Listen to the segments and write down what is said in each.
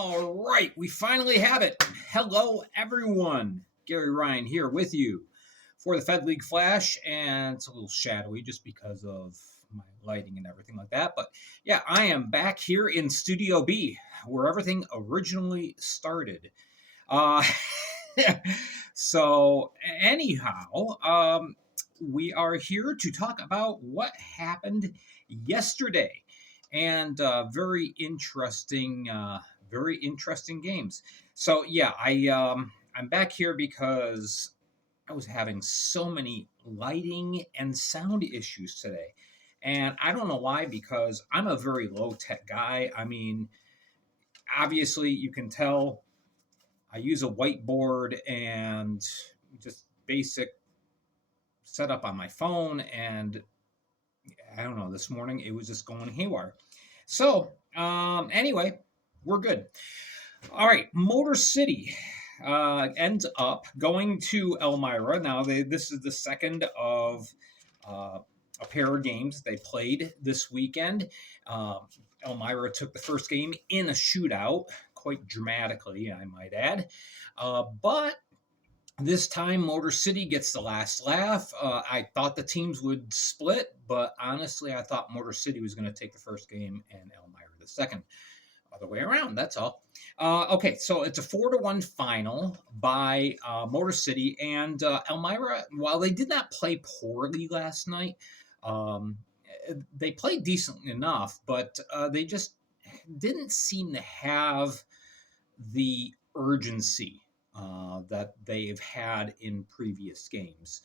All right, we finally have it. Hello, everyone. Gary Ryan here with you for the Fed League Flash, and it's a little shadowy just because of my lighting and everything like that. But yeah, I am back here in Studio B, where everything originally started. Uh, so, anyhow, we are here to talk about what happened yesterday, and very interesting games. So yeah, I'm back here because I was having so many lighting and sound issues today, and I don't know why. Because I'm a very low tech guy. I mean, obviously you can tell I use a whiteboard and just basic setup on my phone, and I don't know, this morning it was just going haywire. So, anyway, we're good. All right, Motor City ends up going to Elmira. Now, this is the second of a pair of games they played this weekend. Elmira took the first game in a shootout, quite dramatically, I might add. But this time, Motor City gets the last laugh. I thought the teams would split, but honestly, I thought Motor City was going to take the first game and Elmira the second. Other way around, that's all. Okay, so it's a 4-1 final by Motor City, and Elmira, while they did not play poorly last night, they played decently enough, but they just didn't seem to have the urgency that they've had in previous games.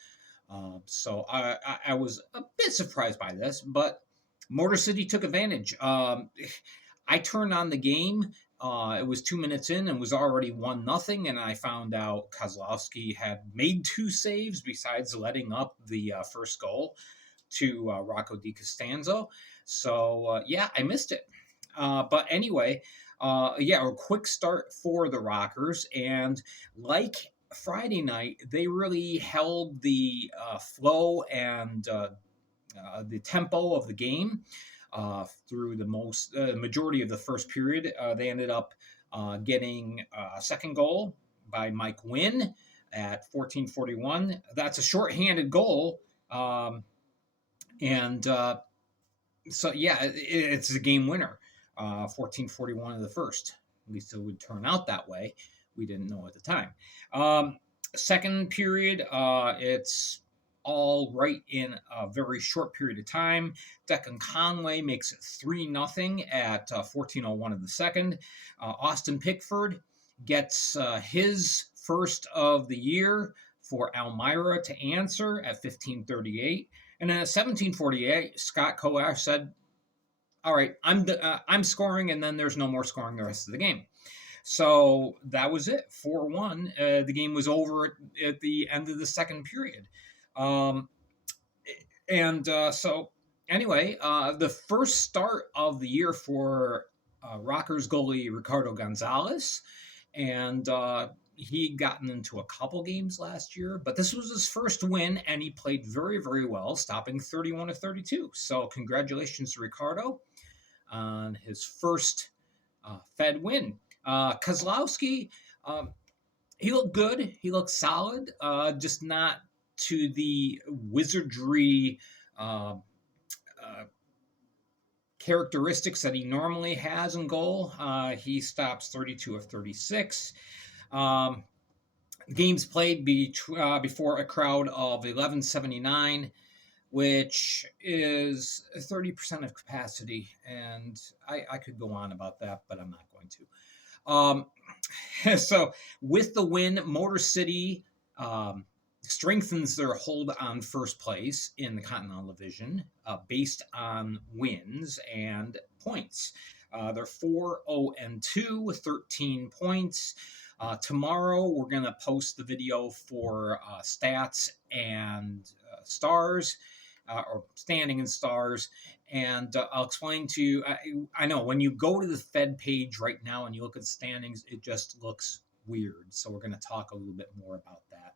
So I was a bit surprised by this, but Motor City took advantage. I turned on the game. It was 2 minutes in and was already 1-0, and I found out Kozlowski had made 2 saves besides letting up the first goal to Rocco Di Costanzo. So, yeah, I missed it. But anyway, yeah, a quick start for the Rockers, and like Friday night, they really held the flow and the tempo of the game through the majority of the first period. They ended up getting a second goal by Mike Wynn at 14:41. That's a shorthanded goal, and so yeah, it's a game winner. 14:41 of the first. At least it would turn out that way. We didn't know at the time. Second period, it's all right in a very short period of time. Declan Conway makes it 3-0 at 14:01 of the second. Austin Pickford gets his first of the year for Elmira to answer at 15:38. And then at 17:48, Scott Koash said, all right, I'm scoring, and then there's no more scoring the rest of the game. So that was it, 4-1. The game was over at the end of the second period. So anyway, the first start of the year for Rockers goalie Ricardo Gonzalez, and he'd gotten into a couple games last year, but this was his first win, and he played very, very well, stopping 31 of 32. So congratulations to Ricardo on his first Fed win. Kozlowski, he looked good. He looked solid, just not to the wizardry characteristics that he normally has in goal. He stops 32 of 36. Games played before a crowd of 1179, which is 30% of capacity. And I could go on about that, but I'm not going to. So with the win, Motor City strengthens their hold on first place in the Continental Division based on wins and points. They're 4-0-2 with 13 points. Tomorrow, we're going to post the video for stats and stars, or standing and stars. And I'll explain to you, I know when you go to the Fed page right now and you look at the standings, it just looks weird. So we're going to talk a little bit more about that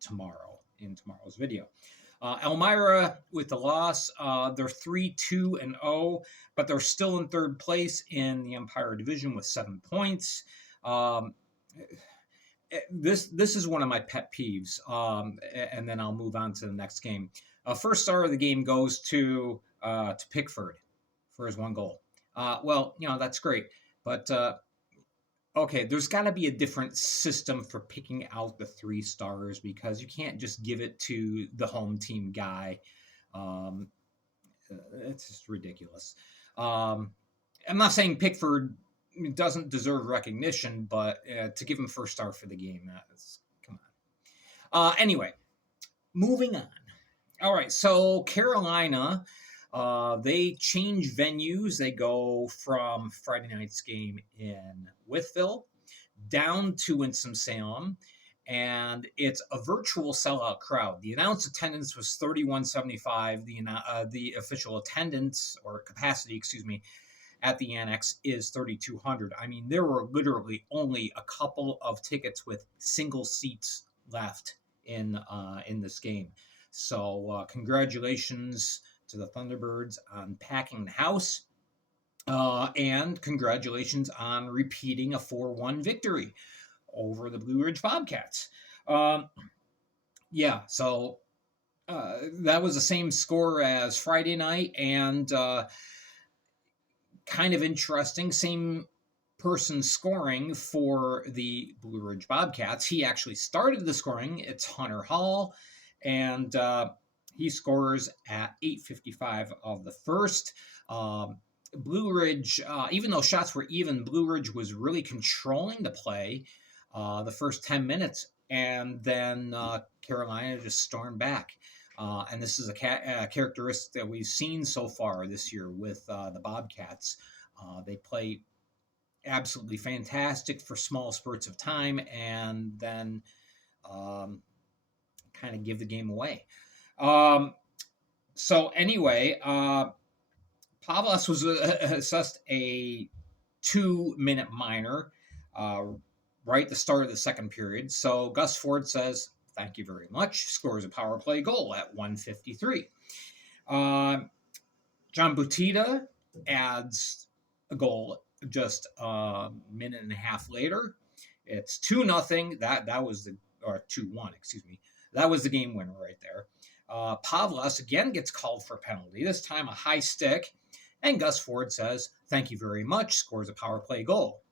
tomorrow in tomorrow's video. Elmira with the loss, they're 3-2-0, but they're still in third place in the Empire Division with 7 points. Um, this is one of my pet peeves, and then I'll move on to the next game. First star of the game goes to Pickford for his 1 goal. Well, that's great, but okay, there's got to be a different system for picking out the 3 stars because you can't just give it to the home team guy. Um, it's just ridiculous. I'm not saying Pickford doesn't deserve recognition, but to give him first star for the game, come on. Anyway, moving on. All right, so Carolina, they change venues. They go from Friday night's game in Wytheville down to Winston-Salem, and it's a virtual sellout crowd. The announced attendance was 3,175. The official attendance or capacity, excuse me, at the annex is 3,200. I mean, there were literally only a couple of tickets with single seats left in this game. So congratulations to the Thunderbirds on packing the house, and congratulations on repeating a 4-1 victory over the Blue Ridge Bobcats. Yeah, so that was the same score as Friday night, and kind of interesting, same person scoring for the Blue Ridge Bobcats. He actually started the scoring. It's Hunter Hall, and he scores at 8:55 of the first. Blue Ridge, even though shots were even, Blue Ridge was really controlling the play the first 10 minutes, and then Carolina just stormed back. And this is a characteristic that we've seen so far this year with the Bobcats. They play absolutely fantastic for small spurts of time, and then kind of give the game away. So anyway, Pavlos was assessed a 2-minute minor right at the start of the second period. So Gus Ford says, "Thank you very much." Scores a power play goal at 1:53. John Butita adds a goal just a minute and a half later. It's 2-0. That was or 2-1, excuse me. That was the game winner right there. Pavlos again gets called for a penalty, this time a high stick, and Gus Ford says, "Thank you very much," scores a power play goal.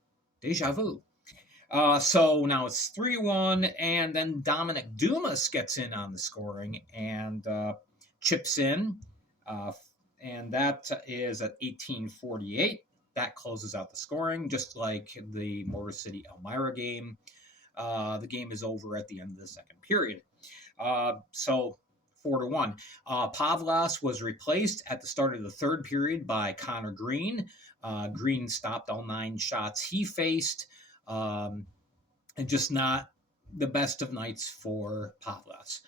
Deja vu. So now it's 3-1, and then Dominic Dumas gets in on the scoring and chips in, and that is at 18:48. That closes out the scoring, just like the Motor City Elmira game. The game is over at the end of the second period. So 4-1. Pavlos was replaced at the start of the third period by Connor Green. Green stopped all 9 shots he faced. And just not the best of nights for Pavlos.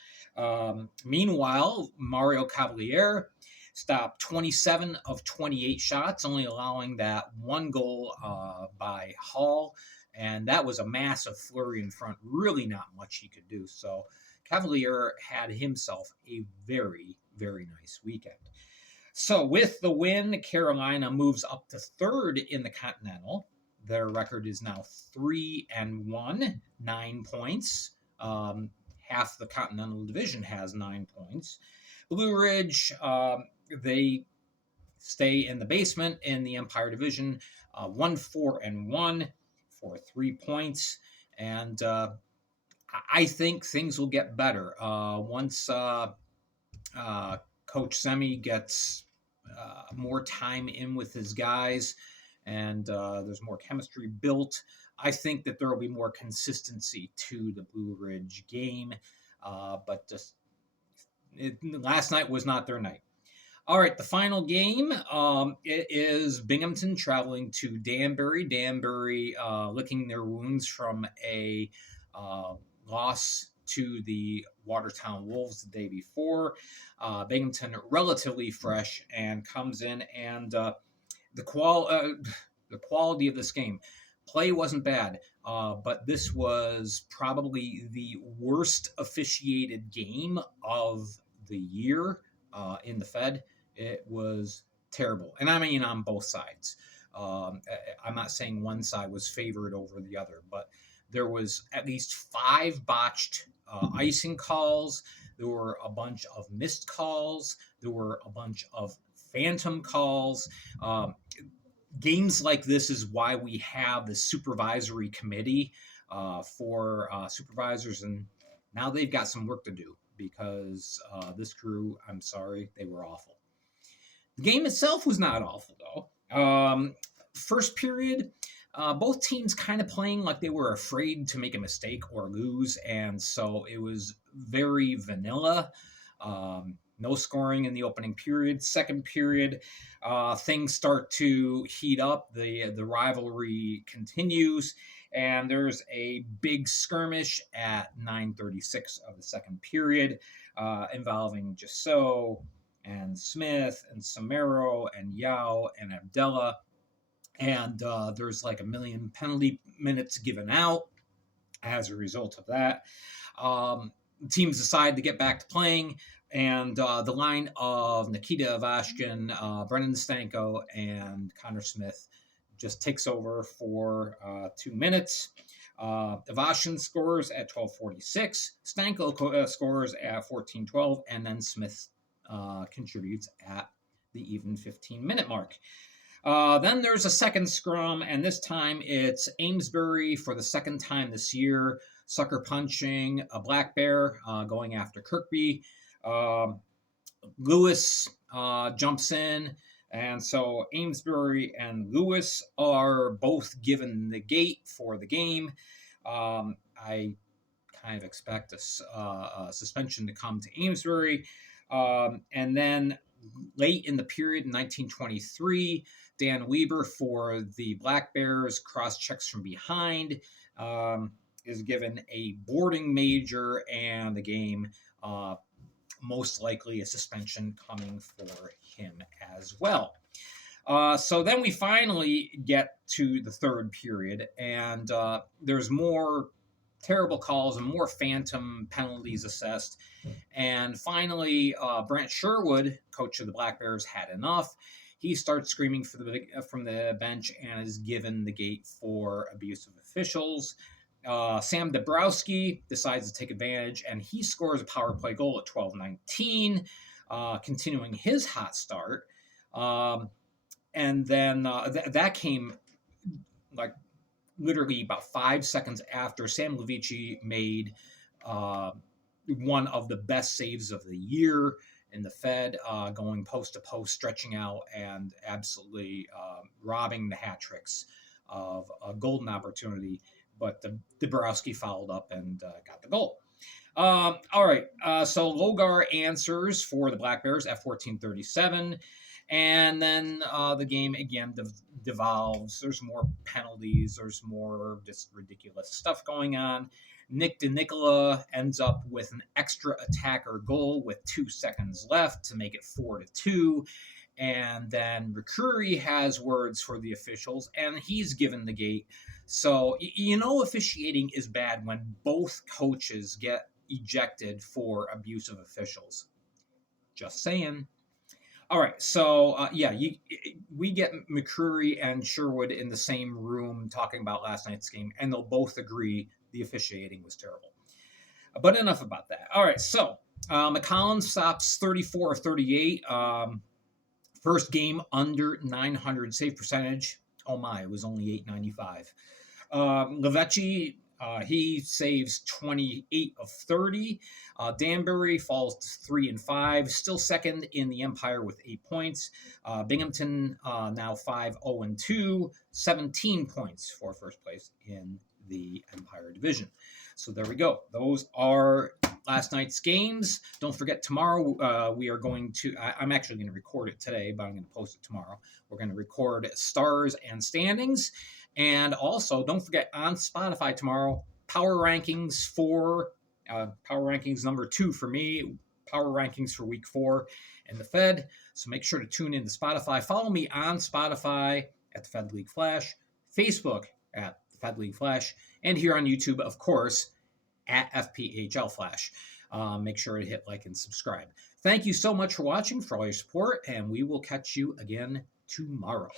Meanwhile, Mario Cavalier stopped 27 of 28 shots, only allowing that 1 goal by Hall, and that was a massive flurry in front. Really not much he could do. So Cavalier had himself a very, very nice weekend. So with the win, Carolina moves up to third in the Continental. Their record is now 3-1, 9 points. Half the Continental Division has 9 points. Blue Ridge, they stay in the basement in the Empire Division, 1-4-1 for 3 points. And I think things will get better once Coach Semi gets more time in with his guys, and there's more chemistry built. I think that there will be more consistency to the Blue Ridge game, but just last night was not their night. All right, the final game, it is Binghamton traveling to Danbury. Danbury licking their wounds from a loss to the Watertown Wolves the day before. Binghamton relatively fresh and comes in, and the quality of this game. Play wasn't bad, but this was probably the worst officiated game of the year in the Fed. It was terrible. And I mean on both sides. I'm not saying one side was favored over the other, but there was at least 5 botched icing calls. There were a bunch of missed calls. There were a bunch of phantom calls. Games like this is why we have the supervisory committee for supervisors, and now they've got some work to do because this crew, I'm sorry, they were awful. The game itself was not awful, though. First period, both teams kind of playing like they were afraid to make a mistake or lose, and so it was very vanilla. No scoring in the opening period. Second period, things start to heat up. The rivalry continues, and there's a big skirmish at 9:36 of the second period involving Jasso and Smith and Samaro and Yao and Abdella. And there's like a million penalty minutes given out as a result of that. Teams decide to get back to playing, and the line of Nikita Ivashkin, Brendan Stanko, and Connor Smith just takes over for 2 minutes. Ivashkin scores at 12:46. Stanko scores at 14:12, and then Smith contributes at the even 15-minute mark. Then there's a second scrum, and this time it's Amesbury for the second time this year, sucker punching a Black Bear, going after Kirkby. Lewis jumps in, and so Amesbury and Lewis are both given the gate for the game. I kind of expect a suspension to come to Amesbury. And then late in the period in 1923, Dan Weber for the Black Bears cross-checks from behind, is given a boarding major, and the game most likely a suspension coming for him as well. So then we finally get to the third period, and there's more terrible calls and more phantom penalties assessed. And finally, Brent Sherwood, coach of the Black Bears, had enough. He starts screaming from the bench and is given the gate for abuse of officials. Sam Dabrowski decides to take advantage, and he scores a power play goal at 12:19, continuing his hot start. And then that came like literally about 5 seconds after Sam Levici made one of the best saves of the year in the Fed, going post to post, stretching out, and absolutely robbing the hat tricks of a golden opportunity. But Dabrowski fouled up and got the goal. All right, so Logar answers for the Black Bears at 14:37. And then the game again devolves. There's more penalties. There's more just ridiculous stuff going on. Nick DeNicola ends up with an extra attacker goal with 2 seconds left to make it 4-2. And then McCreary has words for the officials, and he's given the gate. So, officiating is bad when both coaches get ejected for abuse of officials. Just saying. All right, so we get McCreary and Sherwood in the same room talking about last night's game, and they'll both agree the officiating was terrible. But enough about that. All right, so McCollum stops 34 of 38. First game under 900 save percentage. Oh my, it was only 895. Levechi, he saves 28 of 30. Danbury falls to 3-5, still second in the Empire with 8 points. Binghamton now 5-0-2, 17 points for first place in the Empire Division. So there we go. Those are last night's games. Don't forget, tomorrow we are going to, I'm actually going to record it today, but I'm going to post it tomorrow. We're going to record stars and standings. And also, don't forget, on Spotify tomorrow, Power Rankings number 2 for me, Power Rankings for Week 4 in the Fed. So make sure to tune in to Spotify. Follow me on Spotify at the Fed League Flash, Facebook at the Fed League Flash, and here on YouTube, of course, at FPHL Flash. Make sure to hit like and subscribe. Thank you so much for watching, for all your support, and we will catch you again tomorrow.